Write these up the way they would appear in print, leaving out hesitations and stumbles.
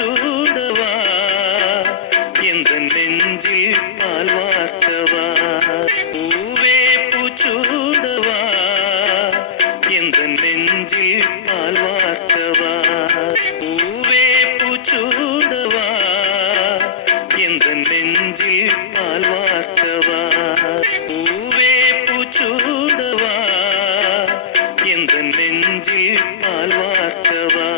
பூச்சூடவா எந்த நெஞ்சில் பால் வார்த்தவா பூவே பூச்சூடவா எந்த நெஞ்சில் பால் வார்த்தவா பூவே பூச்சூடவா எந்த நெஞ்சில் பால் வார்த்தவா பூவே பூச்சூடவா எந்த நெஞ்சில் பால் வார்த்தவா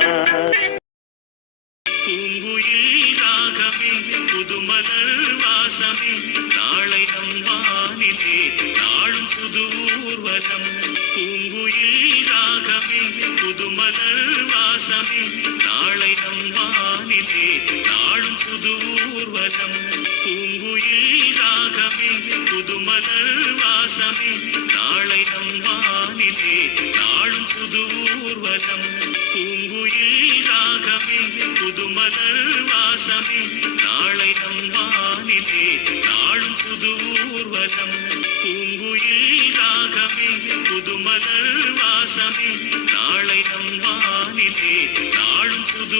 பூங்குயில் ராகமே புதுமலர் வாசமே நாளை நம் வானிலே நாளும் புது ஊர்வலம் பூங்குயில் ராகமே புதுமலர் வாசமே நாளை நம் வானிலே நாளும் புது ஊர்வலம் பூங்குயில் ராகமே புதுமலர் வாசமே நாளை நம் வானிலே நாளும் புது ஊர்வலம் பூங்குயில் ராகமே புதுமலர் வாசமே நாளை நம் வானிலே நாளும் புது ஊர்வலம் பூங்குயில் ராகமே புதுமலர் வாசமே நாளை நம் வானிலே நாளும் புது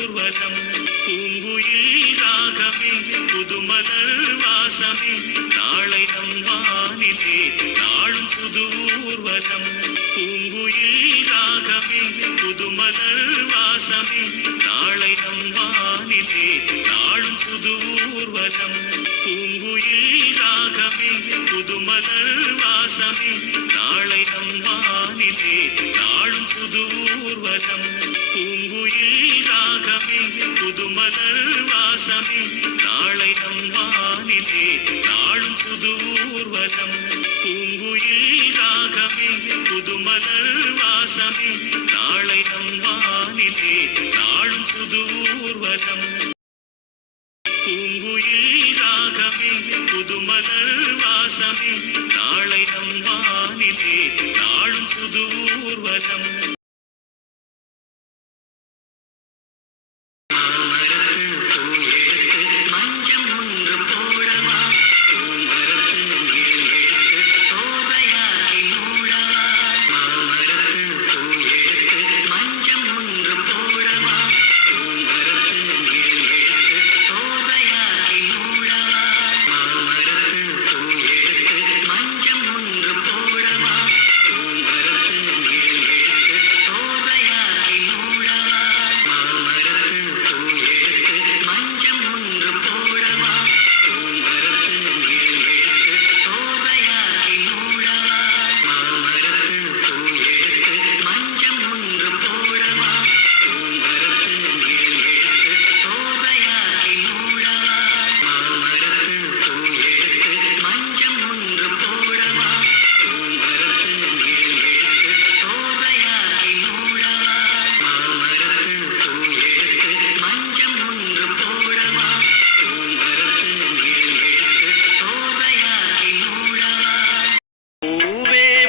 ஊர்வலம் பூங்குயில் ராகமே புதுமலர் வாசமே நாளை நம் வானிலே நாளும் புது ஊர்வலம் பூங்குயில் ராகமே புதுமலர் வாசமே நாளை நம் வானிலே நாளும் புது ஊர்வலம் பூங்குயில் ராகமே புதுமலர் வாசமே நாளை நம் வானிலே நாளும் புது ஊர்வலம் பூங்குயில் ராகமே புதுமலர் வாசமே நாளை நம் வானிலே நாளும் புது ஊர்வலம் பூங்குயில் ராகமே புதுமலர் வாசமே நாளை நம் வானிலே நாளும் புது ஊர்வலம் பூங்குயில் ராகமே புதுமலர் வாசமே நாளை நம் வானிலே நாளும் புது ஊர்வலம்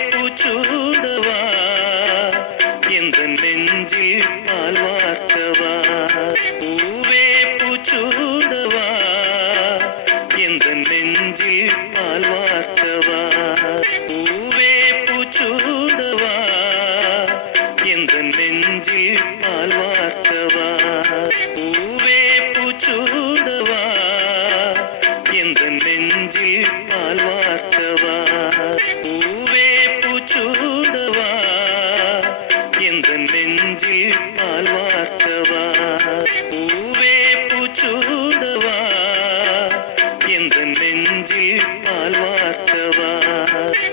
பூச்சூடவா எந்த நெஞ்சில் பால் வார்த்தவா பூவே பூச்சூடவா எந்த நெஞ்சில் பால் வார்த்தவா பூவே பூச்சூடவா எந்த நெஞ்சில் பால் வார்த்தவா பூவே பூச்சூடவா எந்த நெஞ்சில் பால் வார்த்தவா பூவே பூச்சூடவா எந்த நெஞ்சில் பால் வார்த்தவா பூவே பூச்சூடவா எந்த நெஞ்சில் பால் வார்த்தவா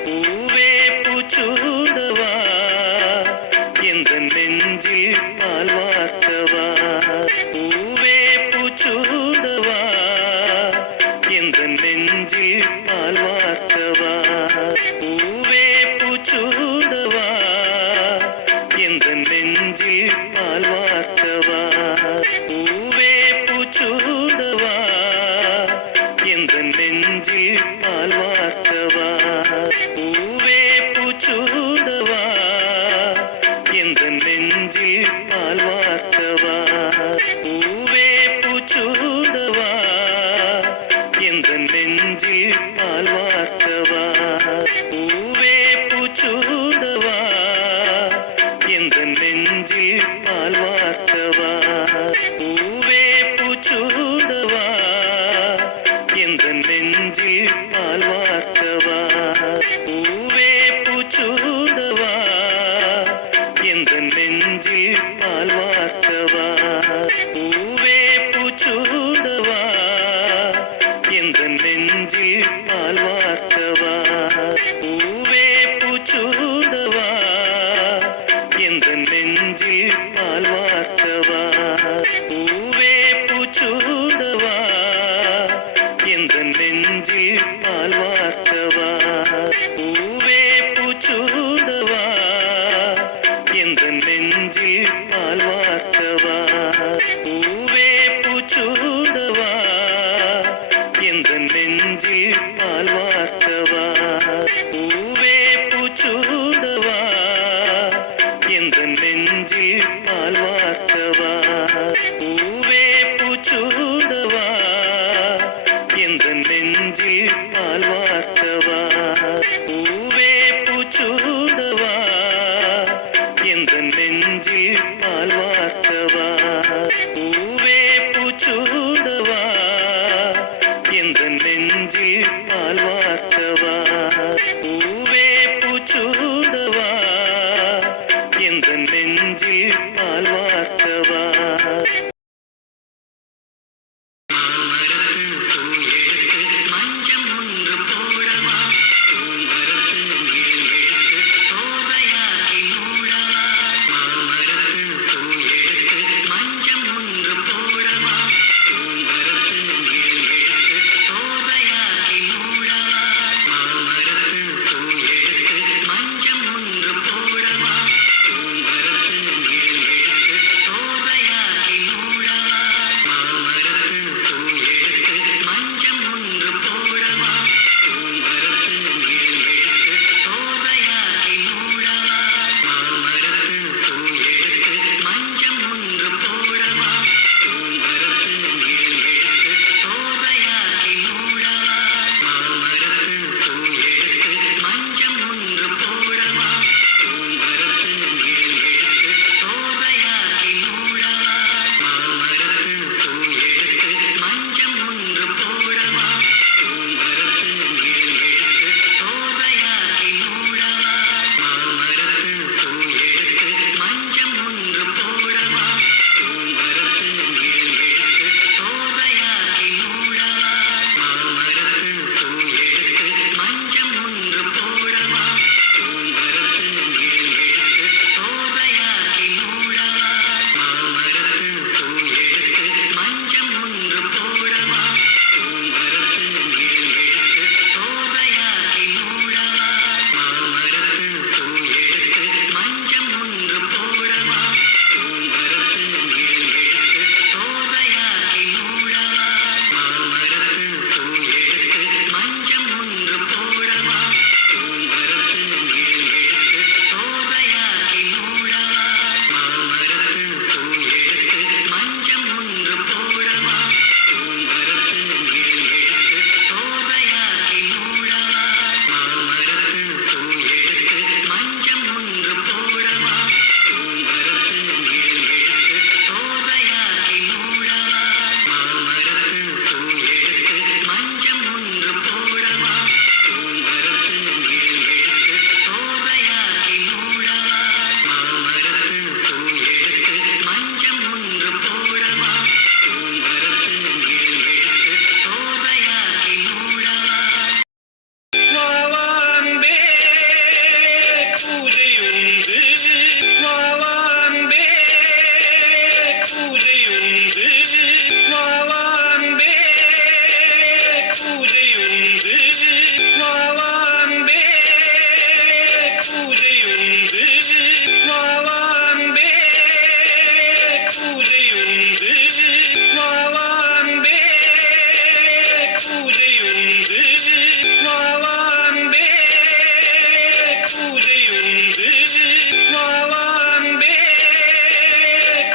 பூவே பூச்சூடவா எந்த நெஞ்சில் பால் வார்த்தவா பூவே பூச்சூடவா எந்த நெஞ்சில் பால் வார்த்தவா பூவே பூச்சூடவா எந்த நெஞ்சில் பால் வார்த்தவா பூவே பூச்சூடவா எந்த நெஞ்சில் பால் வார்த்தவா பூவே பூச்சூடவா எந்த நெஞ்சில் பால் வார்த்தவா பூவே பூச்சூடவா எந்த நெஞ்சில் பால் வார்த்தவா பூவே பூச்சூடவா எந்த நெஞ்சில் பால் வார்த்தவா பூவே பூச்சூடவா எந்த நெஞ்சில் பால் வார்க்கவா பூவே பூச்சூடவா எந்த நெஞ்சில் பால் வார்க்கவா பூவே பூச்சூடவா எந்த நெஞ்சில் பால் வார்க்கவா பூவே பூச்சூடவா எந்த நெஞ்சில் பால் வார்க்கவா பூவே பூச்சூடவா எந்த நெஞ்சில் பால் வார்க்கவா பூவே பூச்சூடவா எந்த நெஞ்சில் பால் வார்க்கவா பூவே பூச்சூடவா எந்த நெஞ்சில் பால் வார்க்கவா பூவே பூச்சூடவா எந்த நெஞ்சில் பால் வார்க்கவா பூவே பூச்சூடவா எந்த நெஞ்சில் பால் வார்க்கவா பூவே பூச்சூடவா எந்த நெஞ்சில் பால் வார்க்கவா பூவே பூச்சூடவா எந்த நெஞ்சில் பால் வார்க்கவா பூவே பூச்சூடவா எந்த நெஞ்சில் பால் வார்க்கவா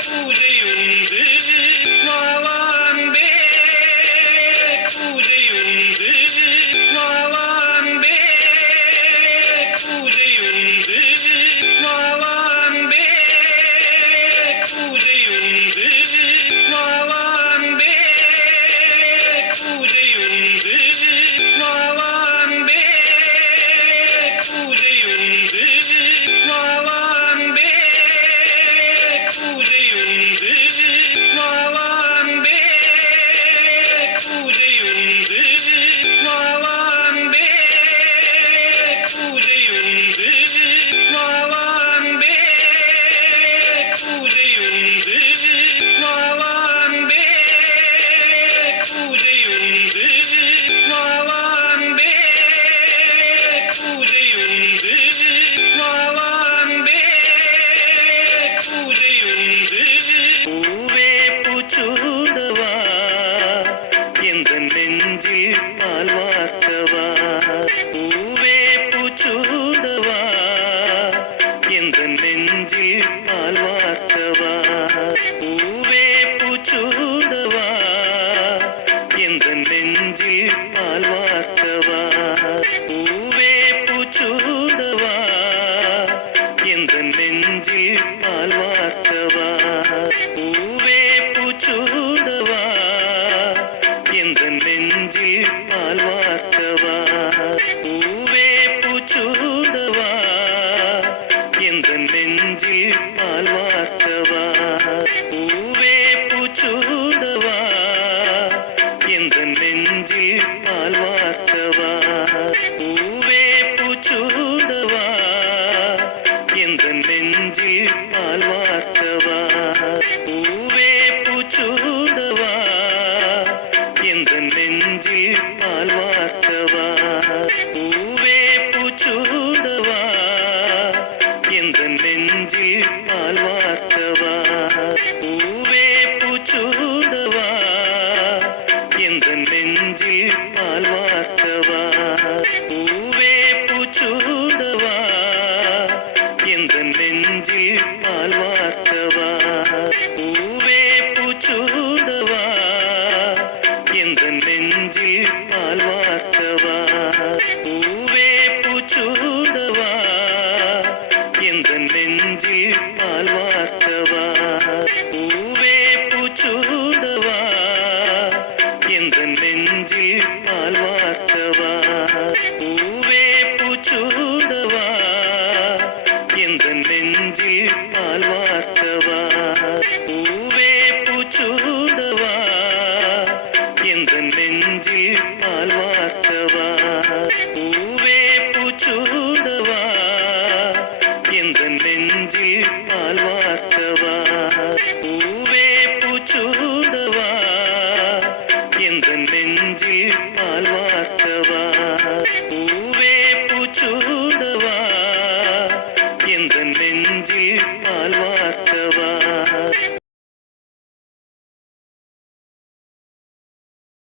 பூஜையுண்டு பூச்சூடவா எந்த நெஞ்சில் பால் வார்க்கவா பூவே பூச்சூடவா எந்த நெஞ்சில் பால் வார்க்கவா பூவே பூச்சூடவா எந்த நெஞ்சில் பால் வார்க்கவா பூவே பூச்சூடவா எந்த நெஞ்சில் பால் வார்க்கவா பூவே பூச்சூடவா எந்த நெஞ்சில் பால் வார்க்கவா பூவே பூச்சூடவா எந்த நெஞ்சில் பால் வார்க்கவா பூவே பூச்சூடவா எந்த நெஞ்சில் பால் வார்க்கவா பூவே பூச்சூடவா எந்த நெஞ்சில் பால் வார்க்கவா பூவே பூச்சூடவா எந்த நெஞ்சில் பால் வார்க்கவா பூவே பூச்சூடவா எந்த நெஞ்சில் பால் வார்க்கவா பூவே பூச்சூடவா எந்த நெஞ்சில் பால் வார்க்கவா பூவே பூச்சூடவா எந்த நெஞ்சில் பால் வார்க்கவா பூவே பூச்சூடவா எந்த நெஞ்சில் பால் வார்க்கவா பூவே பூச்சூடவா எந்த நெஞ்சில் பால் வார்க்கவா பூவே பூச்சூடவா எந்த நெஞ்சில் பால் வார்க்கவா பூவே பூச்சூடவா எந்த நெஞ்சில் பால் வார்க்கவா பூவே பூச்சூ